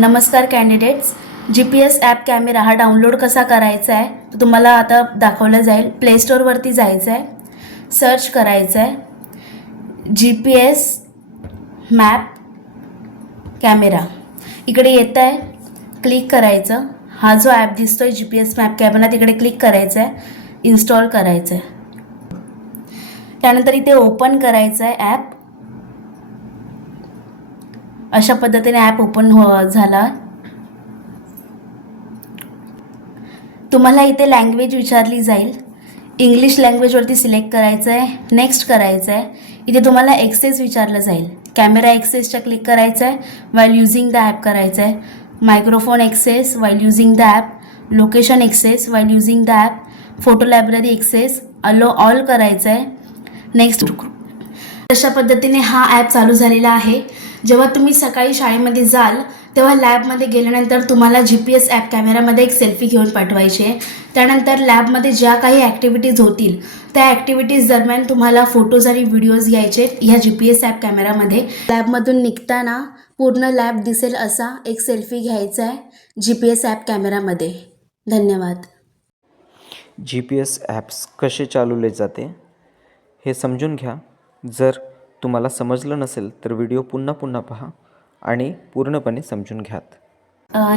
नमस्कार candidates G P S app camera हा download कसा करायचा आहे? तो तुम्हाला आता दाखवलं जाईल. प्ले स्टोअरवरती जायचं आहे. सर्च करायचं आहे. G P S map camera इकडे येत आहे. क्लिक करायचं. हा जो ॲप दिसतो आहे G P S map camera तिकडे क्लिक करायचं आहे. इन्स्टॉल करायचं आहे. त्यानंतर इथे ओपन करायचं आहे ॲप अशा पद्धतीने ॲप ओपन हो झाला. तुम्हाला इथे लँग्वेज विचारली जाईल. इंग्लिश लँग्वेजवरती सिलेक्ट करायचं आहे नेक्स्ट करायचं आहे इथे तुम्हाला एक्सेस विचारलं जाईल. कॅमेरा एक्सेसच्या क्लिक करायचं आहे वाईल युझिंग द ॲप करायचं आहे microphone access while using the app location access while using the app photo library access allow all करायचं आहे नेक्स्ट अशा पद्धतीने हा ॲप चालू झालेला आहे. जेव्हा तुम्ही सकाळी शाळेमध्ये जाल तेव्हा लॅबमध्ये गेल्यानंतर तुम्हाला जी पी एस ॲप कॅमेरामध्ये एक सेल्फी घेऊन पाठवायची. आहे त्यानंतर लॅबमध्ये ज्या काही ॲक्टिव्हिटीज होतील त्या ॲक्टिव्हिटीज दरम्यान तुम्हाला फोटोज आणि व्हिडिओज घ्यायचे ह्या जी पी एस ॲप कॅमेरामध्ये लॅबमधून निघताना पूर्ण लॅब दिसेल असा एक सेल्फी घ्यायचा आहे जी पी एस ॲप कॅमेरामध्ये धन्यवाद. जी पी एस ॲप्स कसे चालवले जाते हे समजून घ्या. जर तुम्हाला समजलं नसेल तर व्हिडिओ पुन्हा पुन्हा पहा आणि पूर्णपणे समजून घ्यात.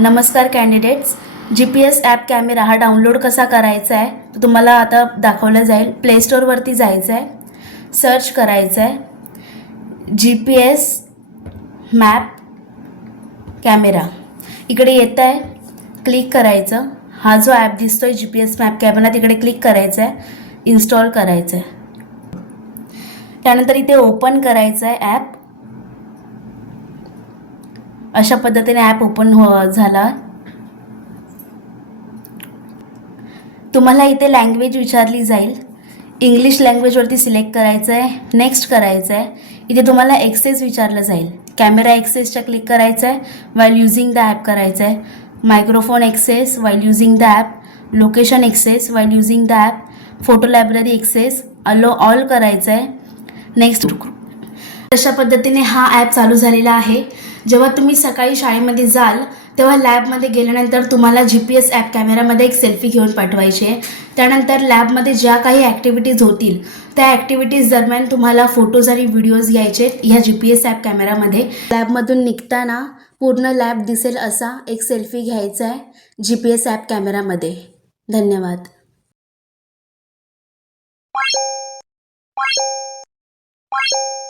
नमस्कार candidates G P S app camera हा डाउनलोड कसा करायचा आहे? तो तुम्हाला आता दाखवलं जाईल. प्ले स्टोअरवरती जायचं आहे सर्च करायचं आहे G P S map camera इकडे येत आहे क्लिक करायचं. हा जो ॲप दिसतो आहे G P S map camera तिकडे क्लिक करायचा आहे इन्स्टॉल करायचं आहे त्यानंतर इथे ओपन करायचं आहे ॲप अशा पद्धतीने ॲप ओपन हो झाला. तुम्हाला इथे लँग्वेज विचारली जाईल. इंग्लिश लँग्वेजवरती सिलेक्ट करायचं आहे नेक्स्ट करायचं आहे इथे तुम्हाला एक्सेस विचारलं जाईल. कॅमेरा एक्सेसच्या क्लिक करायचं आहे वाईल युझिंग द ॲप करायचं आहे microphone access while using the app location access while using the app photo library access allow all करायचं आहे नेक्स्ट अशा पद्धतीने हा ॲप चालू झालेला आहे. जेव्हा तुम्ही सकाळी शाळेमध्ये जाल तेव्हा लॅबमध्ये गेल्यानंतर तुम्हाला जी पी एस ॲप कॅमेरामध्ये एक सेल्फी घेऊन पाठवायची. आहे त्यानंतर लॅबमध्ये ज्या काही ॲक्टिव्हिटीज होतील त्या ॲक्टिव्हिटीज दरम्यान तुम्हाला फोटोज आणि व्हिडिओज घ्यायचे ह्या जी पी एस ॲप कॅमेरामध्ये लॅबमधून निघताना पूर्ण लॅब दिसेल असा एक सेल्फी घ्यायचा आहे जी पी एस ॲप कॅमेरामध्ये धन्यवाद. you